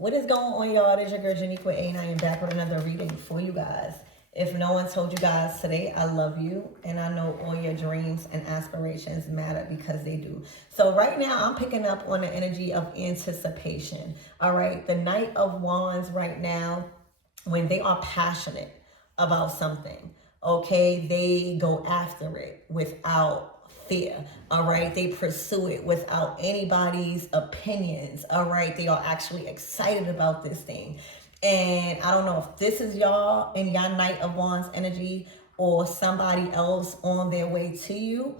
What is going on, y'all? It is your girl Janique with A, and I am back with another reading for you guys. If no one told you guys today, I love you, and I know all your dreams and aspirations matter because they do. So right now, I'm picking up on the energy of anticipation. All right, the Knight of Wands right now, when they are passionate about something, okay, they go after it without fear. All right, they pursue it without anybody's opinions. All right, they are actually excited about this thing. And I don't know if this is y'all in y'all Knight of Wands energy or somebody else on their way to you,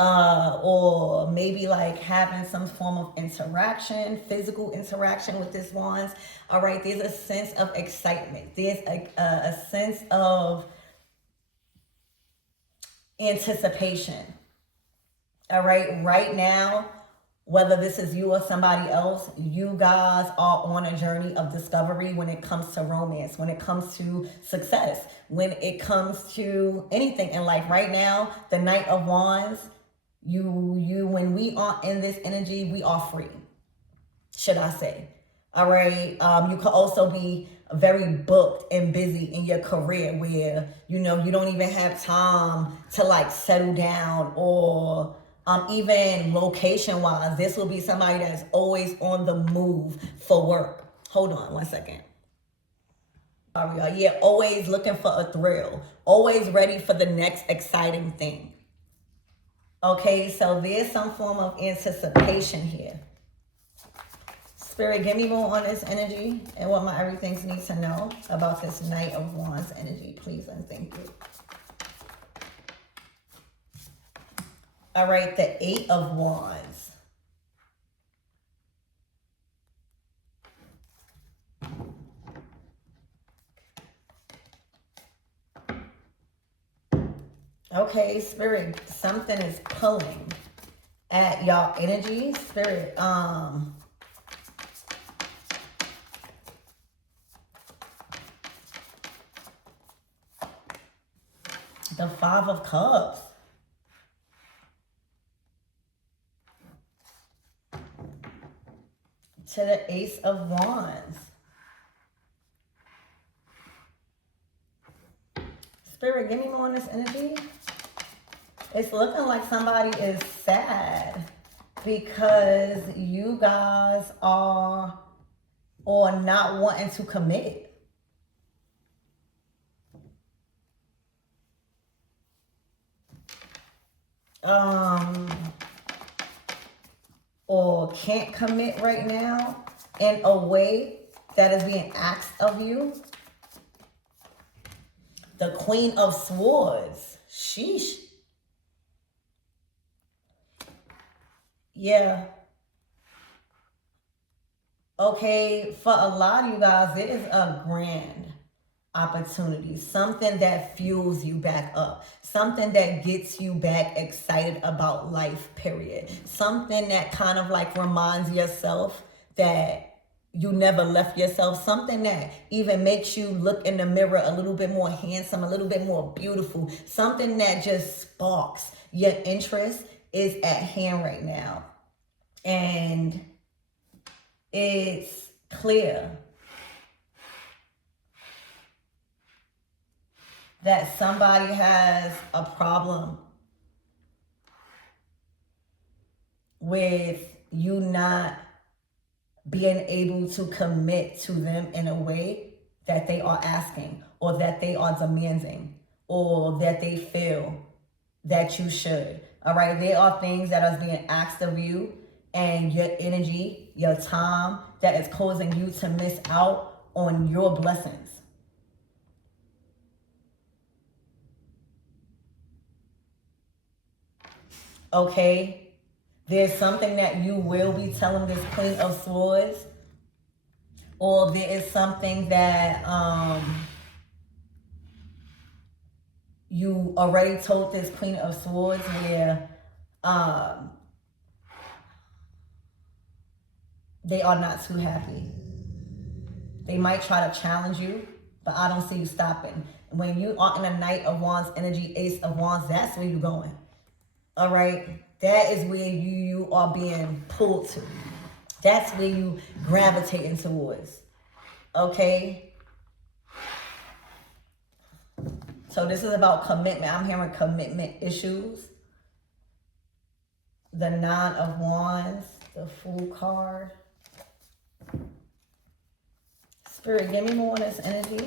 or maybe like having some form of interaction, physical interaction with this wands. All right, there's a sense of excitement. There's a sense of anticipation. All right now, whether this is you or somebody else, you guys are on a journey of discovery when it comes to romance, when it comes to success, when it comes to anything in life. Right now, the Knight of Wands, when we are in this energy, we are free, should I say. All right. You could also be very booked and busy in your career where, you don't even have time to like settle down, or even location wise, this will be somebody that's always on the move for work. Hold on one second. Yeah, always looking for a thrill, always ready for the next exciting thing. Okay, so there's some form of anticipation here. Spirit, give me more on this energy and what my everythings need to know about this Knight of Wands energy, please and thank you. All right, the Eight of Wands. Okay, Spirit, something is pulling at y'all energy. Spirit, the Five of Cups. To the Ace of Wands. Spirit, give me more on this energy. It's looking like somebody is sad because you guys are or not wanting to commit. Or can't commit right now in a way that is being asked of you. The Queen of Swords. Sheesh. Yeah. Okay, for a lot of you guys, it is a grand opportunity, something that fuels you back up, something that gets you back excited about life, period. Something that kind of like reminds yourself that you never left yourself, something that even makes you look in the mirror a little bit more handsome, a little bit more beautiful, something that just sparks your interest is at hand right now. And it's clear that somebody has a problem with you not being able to commit to them in a way that they are asking, or that they are demanding, or that they feel that you should. All right, there are things that are being asked of you and your energy, your time, that is causing you to miss out on your blessings. Okay, there's something that you will be telling this Queen of Swords, or there is something that you already told this Queen of Swords where they are not too happy. They might try to challenge you, but I don't see you stopping. When you are in a Knight of Wands energy, Ace of Wands, that's where you're going. All right, that is where you are being pulled to. That's where you gravitating towards. Okay? So this is about commitment. I'm hearing commitment issues. The Nine of Wands, the Fool card. Spirit, give me more on this energy.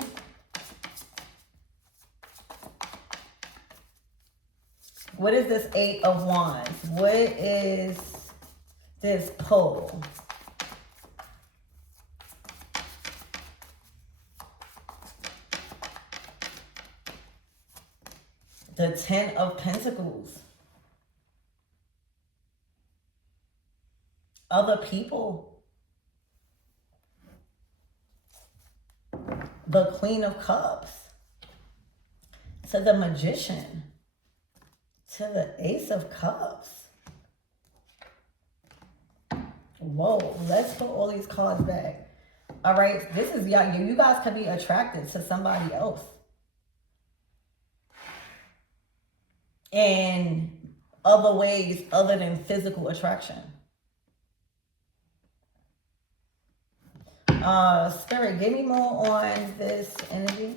What is this Eight of Wands? What is this pull? The Ten of Pentacles. Other people. The Queen of Cups. To the Magician. To the Ace of Cups. Whoa, let's put all these cards back. All right, this is y'all. You guys could be attracted to somebody else. In other ways other than physical attraction. Spirit, give me more on this energy.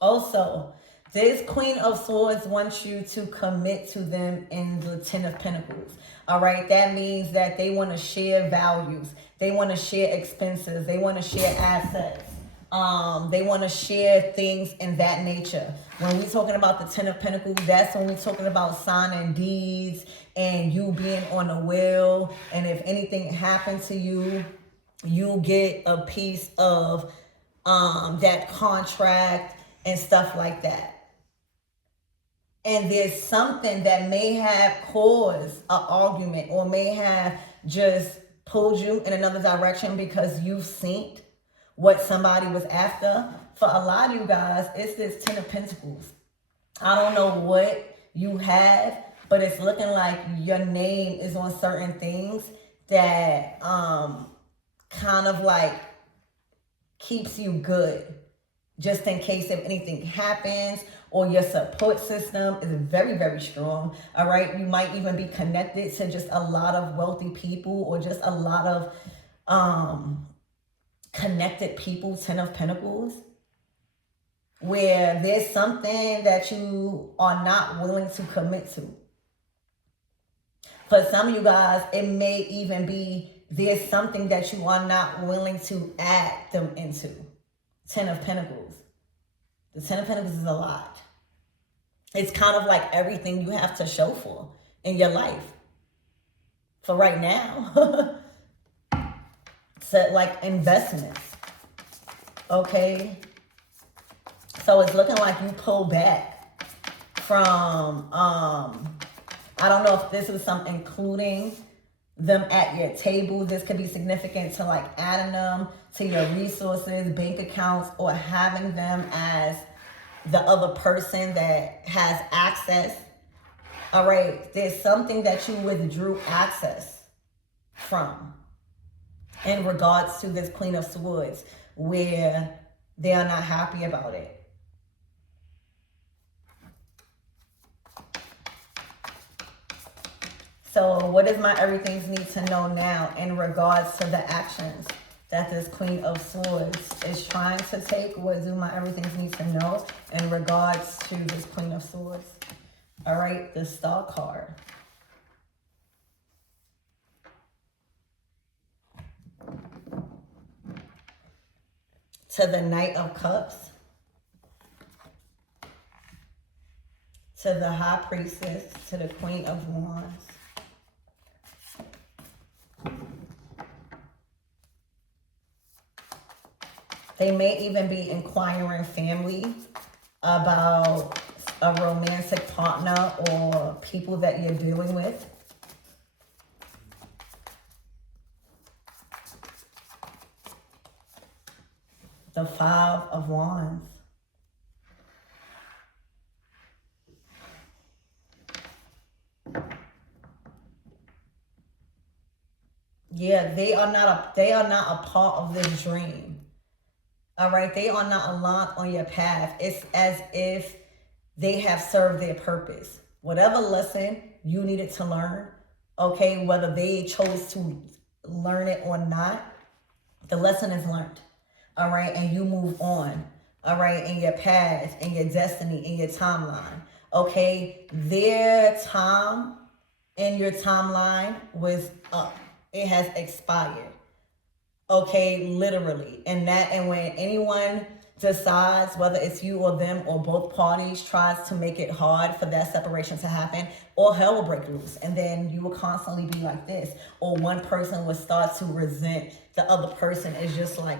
Also, this Queen of Swords wants you to commit to them in the Ten of Pentacles. All right, that means that they want to share values. They want to share expenses. They want to share assets. They want to share things in that nature. When we're talking about the Ten of Pentacles, that's when we're talking about signing deeds and you being on a will. And if anything happened to you, you get a piece of that contract and stuff like that. And there's something that may have caused an argument or may have just pulled you in another direction because you've seen what somebody was after. For a lot of you guys, it's this Ten of Pentacles. I don't know what you have, but it's looking like your name is on certain things that kind of like keeps you good. Just in case if anything happens, or your support system is very, very strong. All right. You might even be connected to just a lot of wealthy people or just a lot of connected people, Ten of Pentacles, where there's something that you are not willing to commit to. For some of you guys, it may even be there's something that you are not willing to add them into. Ten of Pentacles. The Ten of Pentacles is a lot. It's kind of like everything you have to show for in your life. For right now. So like investments. Okay. So it's looking like you pull back from, I don't know if this is something including them at your table. This could be significant to like adding them to your resources, bank accounts, or having them as the other person that has access. All right, there's something that you withdrew access from in regards to this Queen of Swords, where they are not happy about it. So what is my everything's need to know now in regards to the actions that this Queen of Swords is trying to take? What do my everything's need to know in regards to this Queen of Swords? All right, the Star card. To the Knight of Cups. To the High Priestess. To the Queen of Wands. They may even be inquiring family about a romantic partner or people that you're dealing with. The Five of Wands. Yeah, they are not a part of this dream. All right, they are not aligned on your path. It's as if they have served their purpose. Whatever lesson you needed to learn, okay, whether they chose to learn it or not, the lesson is learned. All right, and you move on. All right, in your path, in your destiny, in your timeline. Okay, their time in your timeline was up. It has expired. Okay, literally. And when anyone decides, whether it's you or them or both parties, tries to make it hard for that separation to happen, or hell will break loose, and then you will constantly be like this, or one person will start to resent the other person. It's just like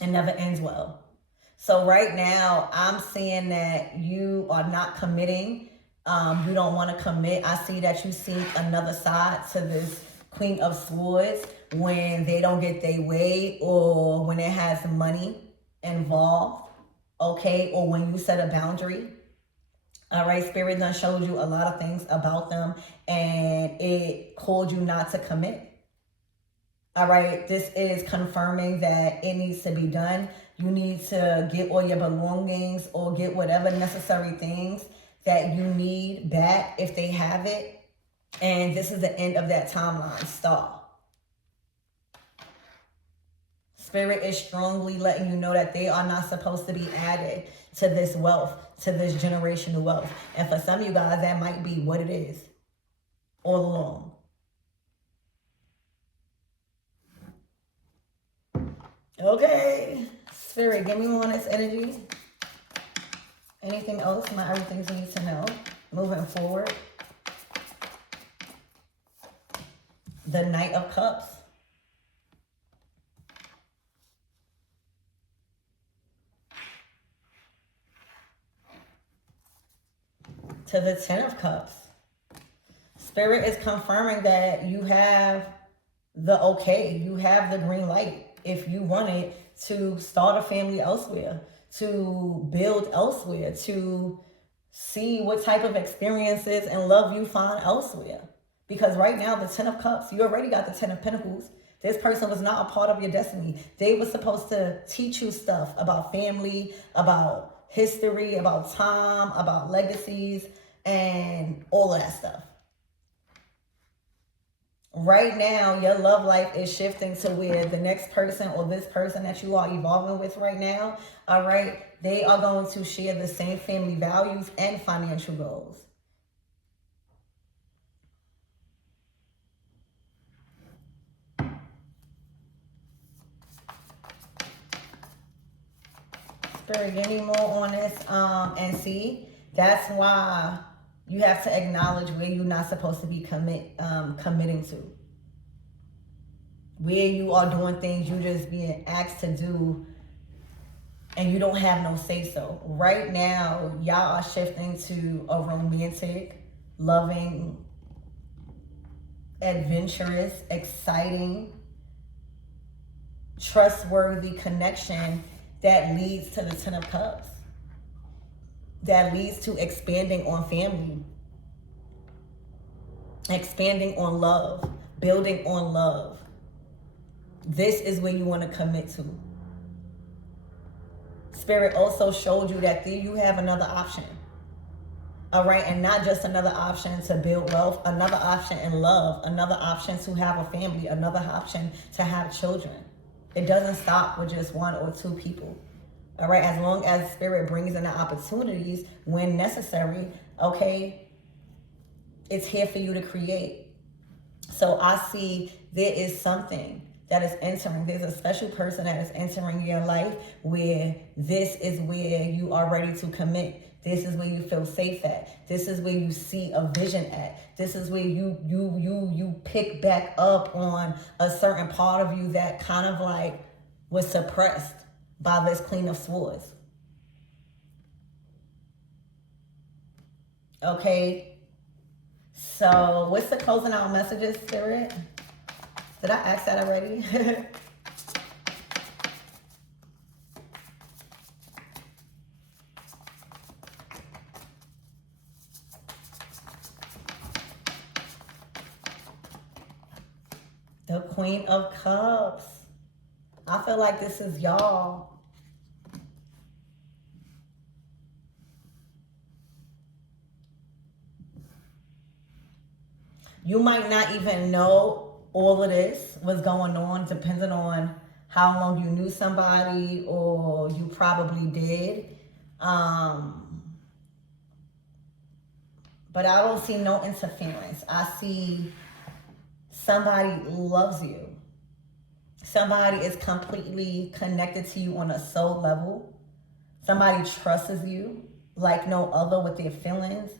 it never ends well. So right now I'm seeing that you are not committing. You don't want to commit. I see that you seek another side to this Queen of Swords when they don't get their way, or when it has money involved, okay, or when you set a boundary. All right, Spirit done showed you a lot of things about them, and it called you not to commit. All right, this is confirming that it needs to be done. You need to get all your belongings or get whatever necessary things that you need back if they have it. And this is the end of that timeline. Stop. Spirit is strongly letting you know that they are not supposed to be added to this wealth, to this generational wealth. And for some of you guys, that might be what it is all along. Okay, Spirit, give me more on this energy. Anything else? My everything you need to know. Moving forward. The Knight of Cups. To the Ten of Cups. Spirit is confirming that you have the okay, you have the green light if you wanted to start a family elsewhere, to build elsewhere, to see what type of experiences and love you find elsewhere. Because right now, the Ten of Cups, you already got the Ten of Pentacles. This person was not a part of your destiny. They were supposed to teach you stuff about family, about history, about time, about legacies, and all of that stuff. Right now, your love life is shifting to where the next person or this person that you are evolving with right now, all right, they are going to share the same family values and financial goals. Spirit, give me more on this, and see, that's why you have to acknowledge where you're not supposed to be committing to. Where you are doing things you just being asked to do and you don't have no say so. Right now, y'all are shifting to a romantic, loving, adventurous, exciting, trustworthy connection that leads to the Ten of Cups. That leads to expanding on family, expanding on love, building on love. This is where you want to commit to. Spirit also showed you that you have another option. All right, and not just another option to build wealth, another option in love, another option to have a family, another option to have children. It doesn't stop with just one or two people. All right, as long as Spirit brings in the opportunities when necessary, okay, it's here for you to create. So I see there is something that is entering. There's a special person that is entering your life where this is where you are ready to commit. This is where you feel safe at. This is where you see a vision at. This is where you pick back up on a certain part of you that kind of like was suppressed by this Queen of Swords. Okay. So what's the closing out messages, Spirit? Did I ask that already? The Queen of Cups. I feel like this is y'all. You might not even know all of this was going on, depending on how long you knew somebody, or you probably did. But I don't see no interference. I see somebody loves you. Somebody is completely connected to you on a soul level. Somebody trusts you like no other with their feelings.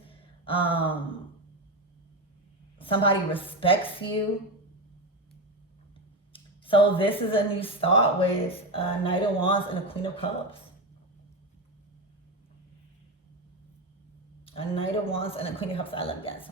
Somebody respects you. So this is a new start with a Knight of Wands and a Queen of Cups. A Knight of Wands and a Queen of Cups. I love that.